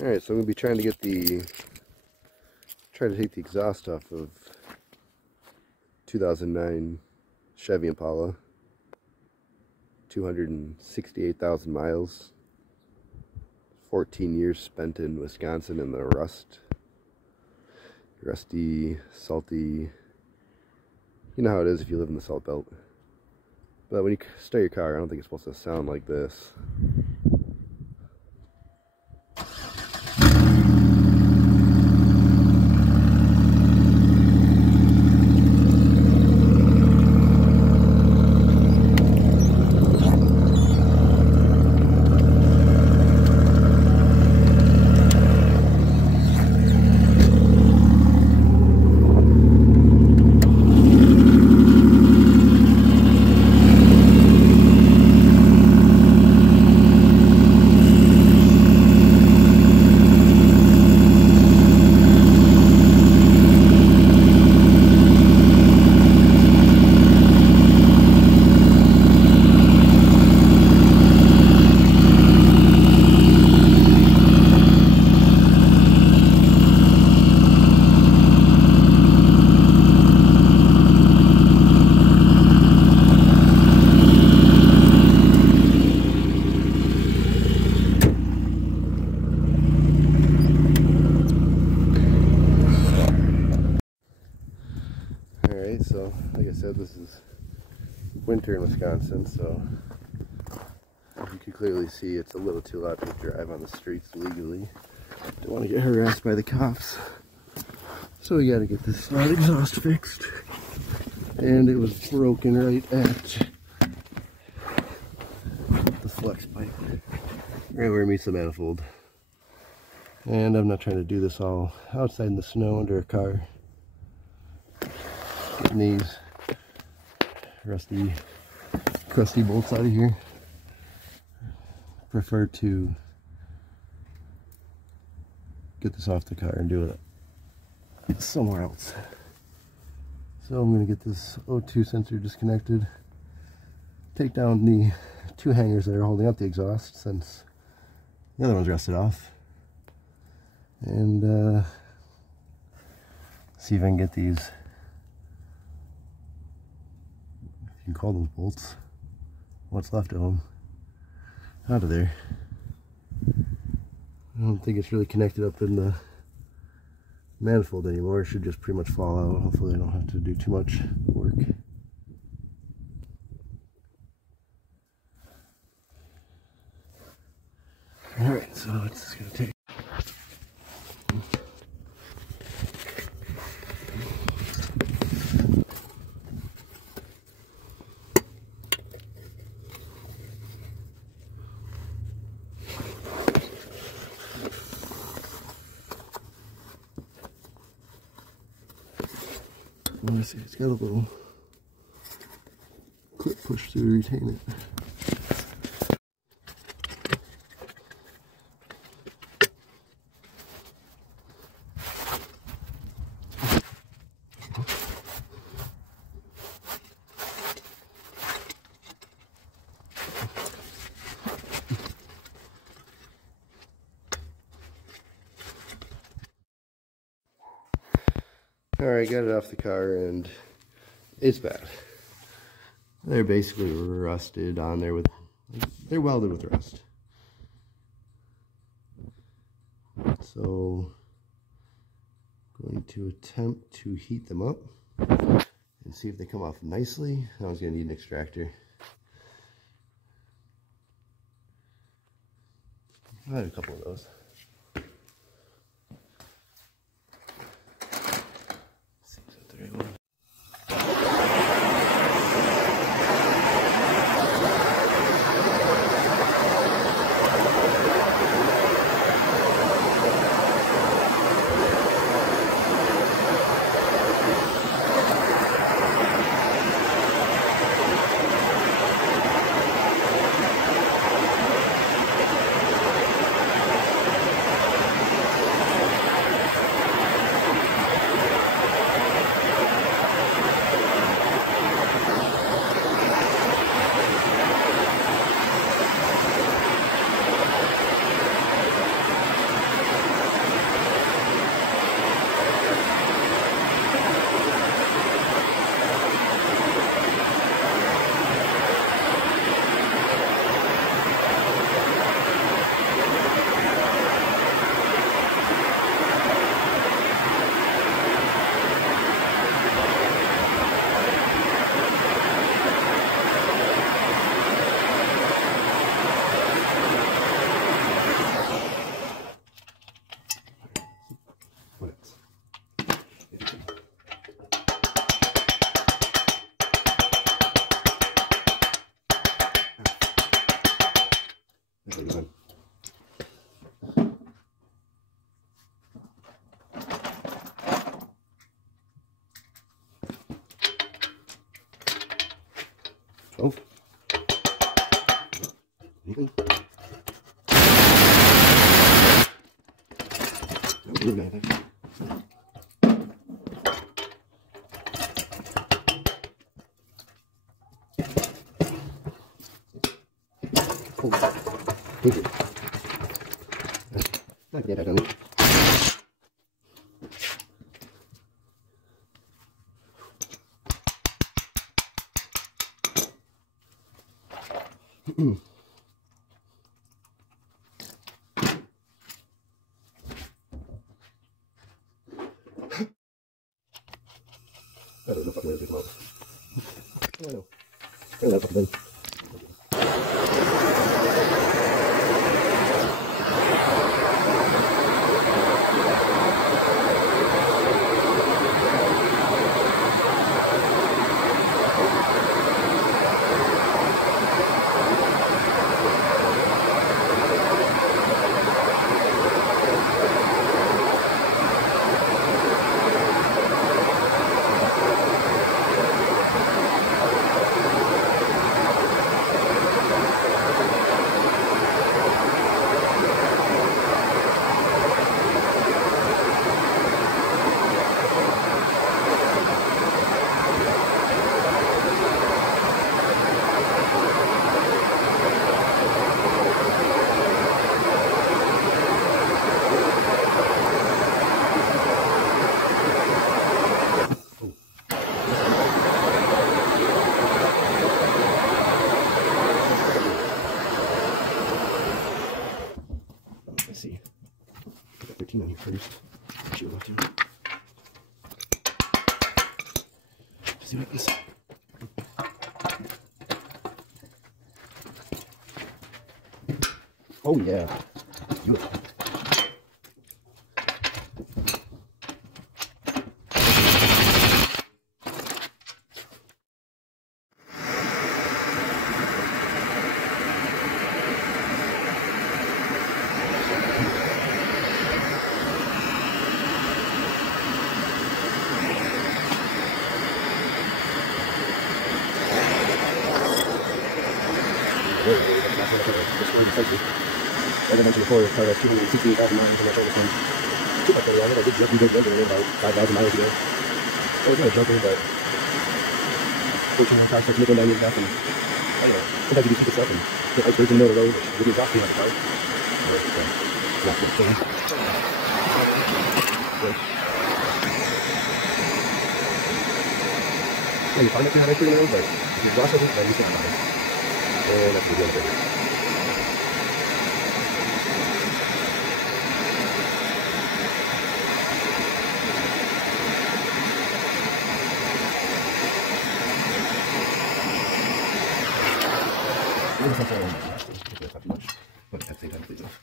Alright, so I'm going to be trying to get try to take the exhaust off of 2009 Chevy Impala, 268,000 miles, 14 years spent in Wisconsin in the rusty, salty, you know how it is if you live in the Salt Belt. But when you start your car, I don't think it's supposed to sound like this. Alright, so like I said, this is winter in Wisconsin, so you can clearly see it's a little too loud to drive on the streets legally. Don't want to get harassed by the cops. So we got to get this side exhaust fixed. And it was broken right at the flex pipe, right where it meets the manifold. And I'm not trying to do this all outside in the snow under a car. Getting these rusty, crusty bolts out of here. Prefer to get this off the car and do it somewhere else. So I'm going to get this O2 sensor disconnected, take down the two hangers that are holding up the exhaust since the other one's rusted off, and see if I can get these, if you can call those bolts, what's left of them, out of there. I don't think it's really connected up in the manifold anymore. It should just pretty much fall out. Hopefully I don't have to do too much work. Alright, so it's just going to take. Let's see, it's got a little clip push to retain it. Alright, got it off the car and it's bad. They're basically rusted on there with, they're welded with rust. So, I'm going to attempt to heat them up and see if they come off nicely. I was going to need an extractor. I had a couple of those. anything. Thank you. Not get that on me. I don't know if I'm going to pick them up. Oh, I know. I know that fucking thing. Let's see. I got 13 on here first. See what left here. See what happens. Oh yeah. Beautiful. As I mentioned before, the car has 268,000 miles on my shoulder phone. Too much better on it. I did just rebuild it about 5,000 miles ago. So it's not a junker, but fortunately, my car starts nickel down your stuff, and I don't know. Sometimes you do stupid stuff and get icebergs in the middle of the road, which really exhausts me on the car. So it's not good thing. Yeah, you find that you have iceberg in the road, but if you exhaust it, then you can't have it. And that's the deal with it. It's not too much, but at the same time, please enough.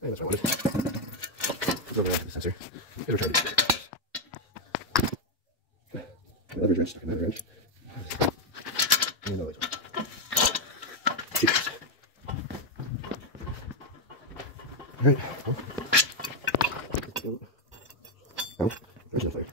That's what I wanted. Go back to the sensor. It'll try to do it. Another wrench stuck in another wrench. No, it's cheers. Alright. Oh, wrench on fire.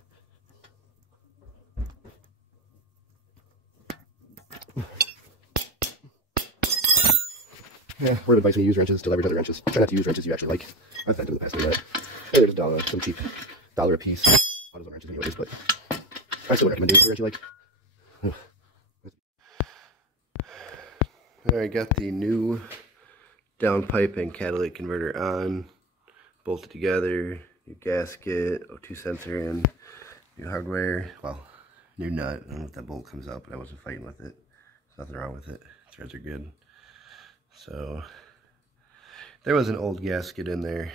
Yeah, word of advice when you use wrenches to leverage other wrenches. Try not to use wrenches you actually like. I've had them in the past, but they're just some cheap $1 a piece. A lot of wrenches anyways, but I still recommend doing a wrench you like. Alright, got the new downpipe and catalytic converter on. bolted together, new gasket, O2 sensor in, new hardware, well, new nut. I don't know if that bolt comes out, but I wasn't fighting with it. There's nothing wrong with it. Threads are good. So there was an old gasket in there.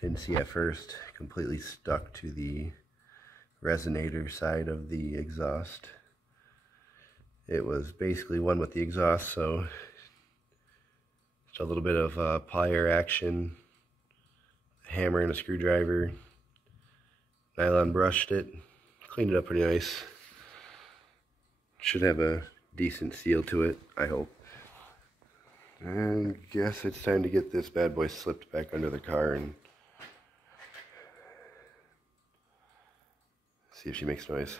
Didn't see at first. Completely stuck to the resonator side of the exhaust. It was basically one with the exhaust, so just a little bit of plier action, hammer and a screwdriver, nylon brushed it, cleaned it up pretty nice. Should have a decent seal to it, I hope. And guess it's time to get this bad boy slipped back under the car and see if she makes noise.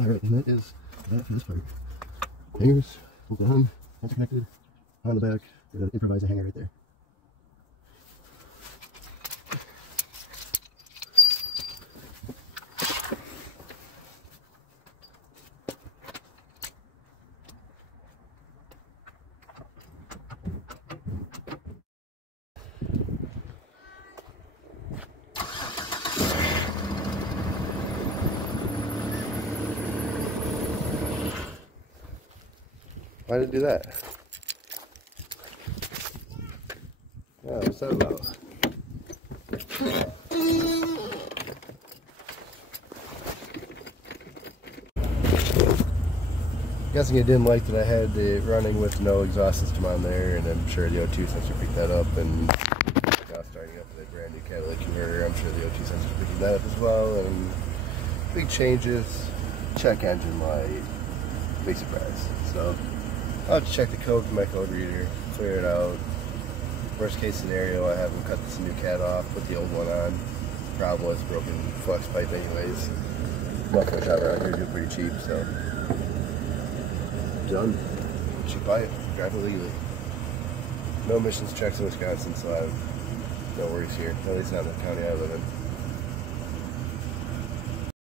Alright, and that is that for this part. Hangers, bolt on, interconnected, on the back. We're going to improvise a hanger right there. Why did it do that? Yeah, what's that about? Guessing it didn't like that I had it running with no exhaust system on there, and I'm sure the O2 sensor picked that up, and now starting up with a brand new catalytic converter, I'm sure the O2 sensor is picking that up as well, and big changes, check engine light, big surprise. So I'll have to check the code from my code reader, clear it out. Worst case scenario, I have them cut this new cat off, put the old one on, problem was broken flux pipe anyways. Muffler shop around here do pretty cheap, so done. Should buy it, drive it legally. No emissions checks in Wisconsin, so I have no worries here. At least not in the county I live in.